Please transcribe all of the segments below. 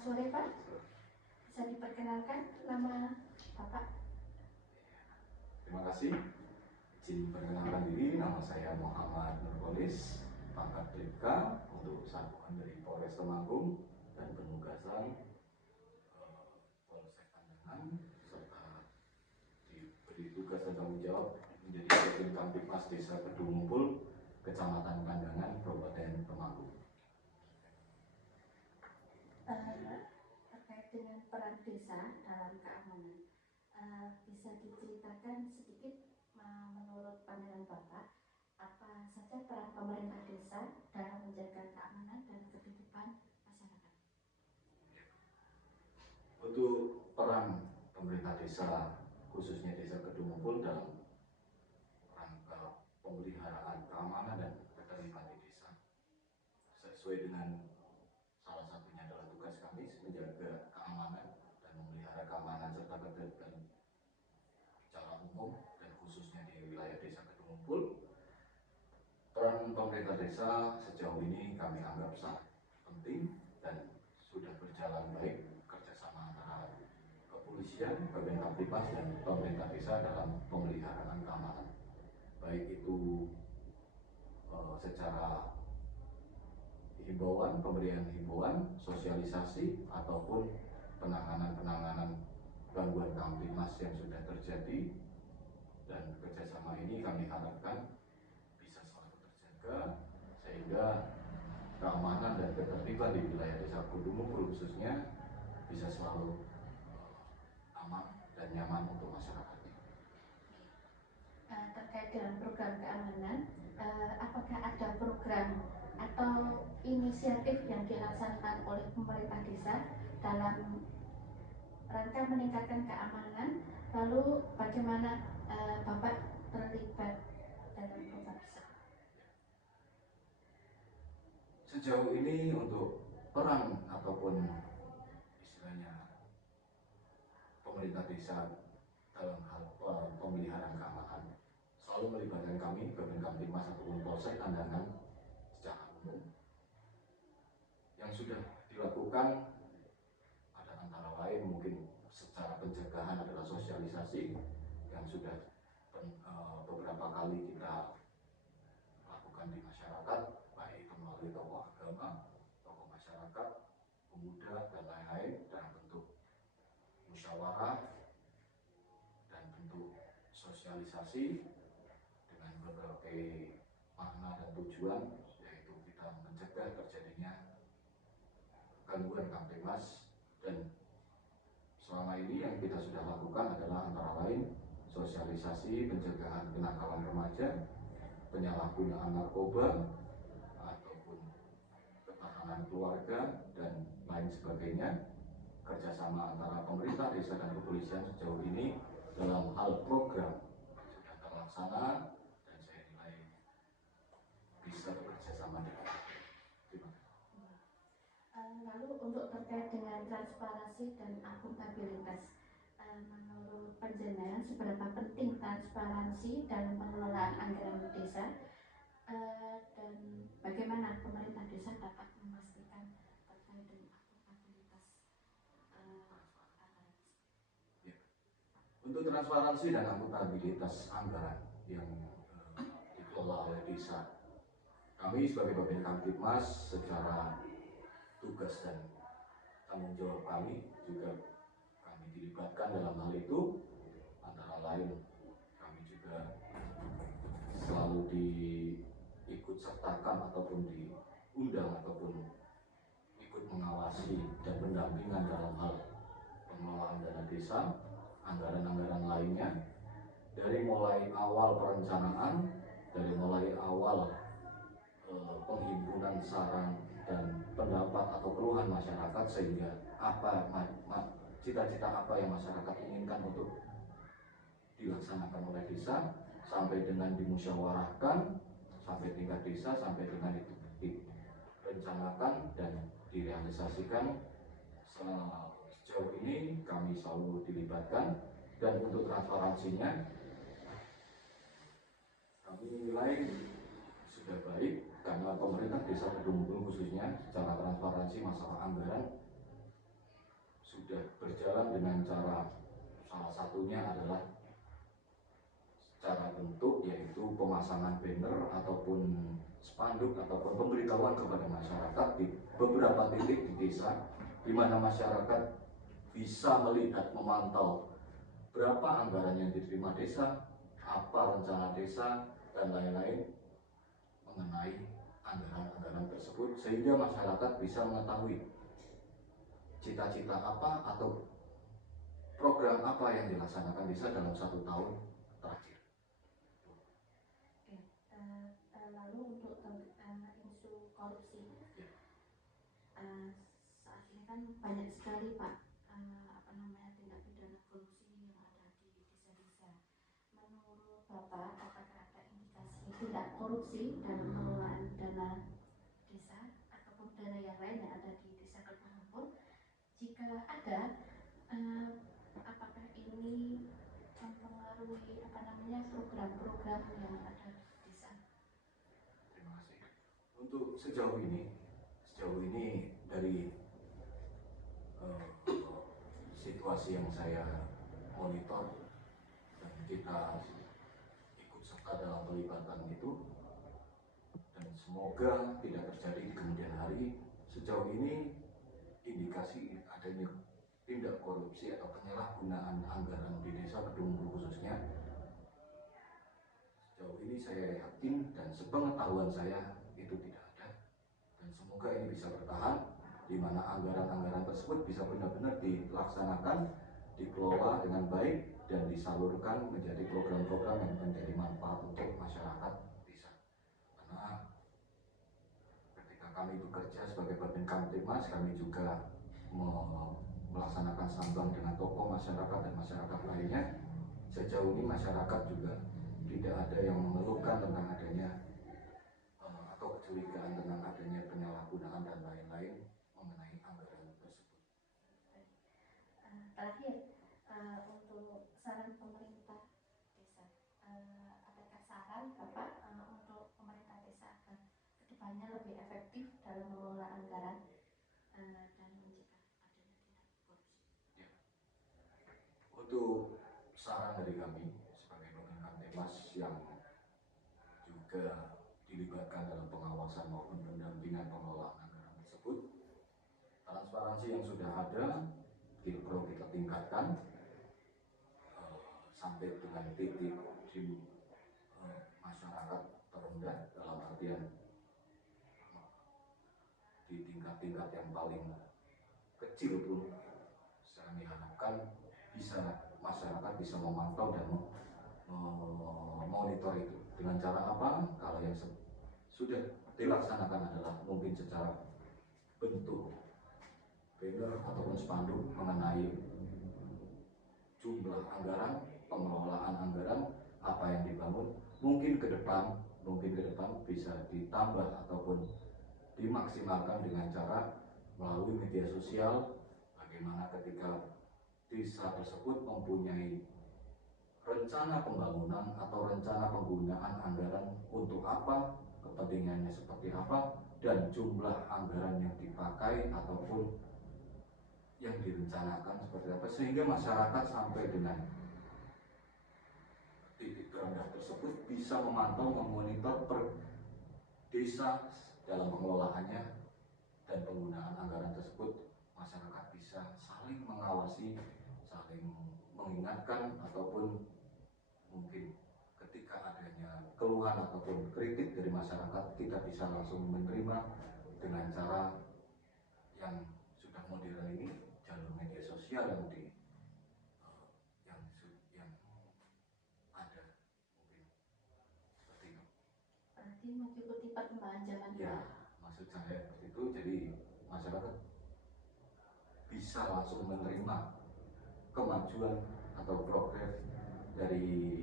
sore Pak, bisa diperkenalkan nama Bapak? Terima kasih. Izin perkenalkan diri, nama saya Muhammad Nurholis, pangkat Bribka untuk satuan dari Polres Temanggung dan penugasan Polsek Kandangan, serta diberi tugas dan tanggung jawab menjadi Babin Kamtibmas Desa Kedungumpul, Kecamatan Kandangan, Kabupaten Temanggung. Terkait dengan peran desa dalam keamanan, bisa diceritakan sedikit menurut pandangan Bapak, apa saja peran pemerintah desa dalam menjaga keamanan dan ketertiban masyarakat? Untuk peran pemerintah desa, khususnya Desa Kedungumpul dalam rangka pemeliharaan keamanan dan ketertiban di desa, sesuai dengan salah satunya adalah tugas kami menjaga keamanan dan memelihara keamanan serta ketertiban secara umum dan khususnya di wilayah Desa Kedungumpul. Peran pemerintah desa sejauh ini kami anggap sangat penting dan sudah berjalan baik kerjasama antara kepolisian, Babin Kamtibmas dan pemerintah desa dalam pemeliharaan keamanan, baik itu secara himbauan, pemberian himbauan, sosialisasi ataupun penanganan gangguan Kamtibmas yang sudah terjadi. Dan kerjasama ini kami harapkan bisa selalu terjaga sehingga keamanan dan ketertiban di wilayah Desa Kedungumpul khususnya bisa selalu aman dan nyaman untuk masyarakat. Terkait dengan program keamanan, apakah ada program atau inisiatif yang dilaksanakan oleh pemerintah desa dalam rangka meningkatkan keamanan? Lalu bagaimana Bapak terlibat dalam program tersebut? Sejauh ini untuk peran ataupun istilahnya pemerintah desa dalam hal pemeliharaan keamanan selalu melibatkan kami, Babin Kamtibmas ataupun Polsek Kandangan secara umum. Yang sudah dilakukan ada antara lain mungkin secara pencegahan adalah sosialisasi yang sudah beberapa kali kita lakukan di masyarakat, baik itu melalui tokoh agama, tokoh masyarakat, pemuda dan lain-lain dalam bentuk musyawarah dan bentuk sosialisasi dengan berbagai makna dan tujuan, yaitu kita mencegah terjadinya gangguan Kamtibmas. Dan selama ini yang kita sudah lakukan adalah antara lain sosialisasi pencegahan kenakalan remaja, penyalahgunaan narkoba ataupun ketahanan keluarga dan lain sebagainya. Kerjasama antara pemerintah desa dan kepolisian sejauh ini dalam hal program sudah terlaksana dan saya nilai bisa bekerja sama dengan baik. Terima kasih. Lalu untuk terkait dengan transparansi dan akuntabilitas, menurut panjenengan seberapa penting transparansi dalam pengelolaan anggaran desa, dan bagaimana pemerintah desa dapat memastikan terkait dengan akuntabilitas anggaran? Ya. Untuk transparansi dan akuntabilitas anggaran yang dikelola oleh desa, kami sebagai Babin Kamtibmas secara tugas dan tanggung jawab kami juga kami dilibatkan dalam hal itu. Antara lain kami juga selalu diikut sertakan ataupun diundang ataupun ikut mengawasi dan pendampingan dalam hal pengelolaan dana desa, anggaran-anggaran lainnya, dari mulai awal perencanaan, dari mulai awal penghimpunan saran dan pendapat atau keluhan masyarakat, sehingga apa cita-cita apa yang masyarakat inginkan untuk dilaksanakan oleh desa, sampai dengan dimusyawarahkan sampai tingkat desa, sampai dengan itu direncanakan dan direalisasikan. Sejauh ini kami selalu dilibatkan, dan untuk transparansinya kami nilai sudah baik karena pemerintah Desa Kedungumpul khususnya secara transparansi masalah anggaran sudah berjalan dengan cara, salah satunya adalah cara bentuk, yaitu pemasangan banner ataupun spanduk ataupun pemberitahuan kepada masyarakat di beberapa titik di desa, di mana masyarakat bisa melihat, memantau berapa anggaran yang diterima desa, apa rencana desa, dan lain-lain mengenai anggaran-anggaran tersebut, sehingga masyarakat bisa mengetahui cita-cita apa atau program apa yang dilaksanakan desa dalam 1 tahun terakhir. Lalu untuk isu korupsi, saat ini kan banyak sekali Pak tindak pidana korupsi yang ada di desa-desa. Menurut Bapak, apakah ada indikasi tindak korupsi dalam pengelolaan dana desa ataupun dana yang lain yang ada di desa Kedungupul? Jika ada, apakah ini mempengaruhi program-program yang ada di desa? Terima kasih. Untuk sejauh ini dari situasi yang saya monitor dan kita ikut serta dalam pelibatan itu, dan semoga tidak terjadi di kemudian hari, sejauh ini indikasi adanya tindak korupsi atau penyalahgunaan anggaran di desa Kedungupul khususnya, sejauh ini saya yakin dan sepengetahuan saya itu tidak ada, dan semoga ini bisa bertahan, di mana anggaran-anggaran tersebut bisa benar-benar dilaksanakan, dikelola dengan baik, dan disalurkan menjadi program-program yang menjadi manfaat untuk masyarakat desa. Karena ketika kami bekerja sebagai Babin Kamtibmas, kami juga melaksanakan sambang dengan tokoh masyarakat dan masyarakat lainnya. Sejauh ini masyarakat juga tidak ada yang mengeluhkan tentang adanya atau kecurigaan tentang adanya penyalahgunaan dan lain-lain mengenai anggaran tersebut. Terakhir, untuk saran pemerintah desa, adakah saran Bapak untuk pemerintah desa agar kedepannya lebih efektif dalam mengelola anggaran dan mencegah adanya tindak korupsi? Ya. Untuk saran dari kami sebagai Babin Kamtibmas yang juga dilibatkan dalam pengawasan maupun pendampingan pengelolaan anggaran tersebut, transparansi yang sudah ada perlu kita tingkatkan sampai dengan titik di masyarakat terendah, dalam artian di tingkat-tingkat yang paling kecil pun kami harapkan masyarakat bisa memantau dan memonitor itu. Dengan cara apa? Kalau yang sudah dilaksanakan adalah mungkin secara bentuk banner ataupun spanduk mengenai jumlah anggaran, pengelolaan anggaran, apa yang dibangun, mungkin ke depan bisa ditambah ataupun dimaksimalkan dengan cara melalui media sosial, bagaimana ketika desa tersebut mempunyai rencana pembangunan atau rencana penggunaan anggaran untuk apa, kepentingannya seperti apa, dan jumlah anggaran yang dipakai ataupun yang direncanakan seperti apa, sehingga masyarakat sampai dengan titik terendah tersebut bisa memantau, memonitor per desa dalam pengelolaannya dan penggunaan anggaran tersebut. Masyarakat bisa saling mengawasi, saling mengingatkan, ataupun mungkin ketika adanya keluhan ataupun kritik dari masyarakat, kita bisa langsung menerima dengan cara yang sudah modern ini, jalur media sosial yang ada, mungkin seperti itu. Berarti mengikuti perkembangan zaman ya, maksud saya seperti itu. Jadi masyarakat bisa langsung menerima kemajuan atau progres dari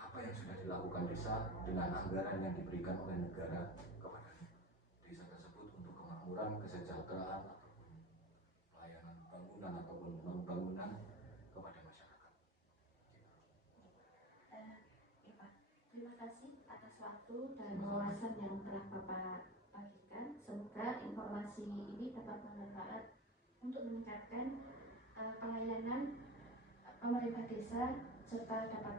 apa yang sudah dilakukan desa dengan anggaran yang diberikan oleh negara kepada desa tersebut untuk kemakmuran, kesejahteraan, ataupun pelayanan bangunan ataupun non-bangunan kepada masyarakat. Terima kasih atas waktu dan wawasan yang telah Bapak bagikan. Semoga informasi ini dapat bermanfaat untuk meningkatkan pelayanan pemerintah desa serta dapat